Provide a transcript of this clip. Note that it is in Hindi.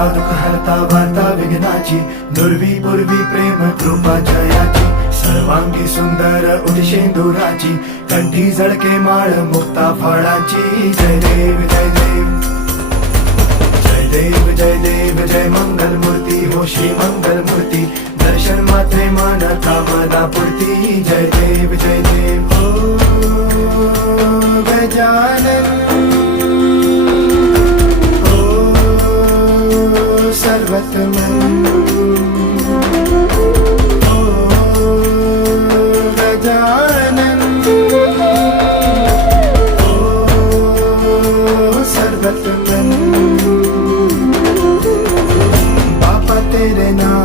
हरता दुःख हरता वार्ता विघ्नाची, दुर्वी पूर्वी प्रेम कृपा जयाची, सर्वांगी सुंदर उदिशेंदुराची, कंठी झळके माळ मुक्ता फळाची. जय देव जय देव जय देव जय देव जय मंगल मूर्ती हो श्री मंगल मूर्ती, दर्शन मात्रे मन कामना पूर्ती. जय देव जय देव हो गजानन हो सर्वतमन हो गजानन हो सर्वतमन. बापा तेरे नाम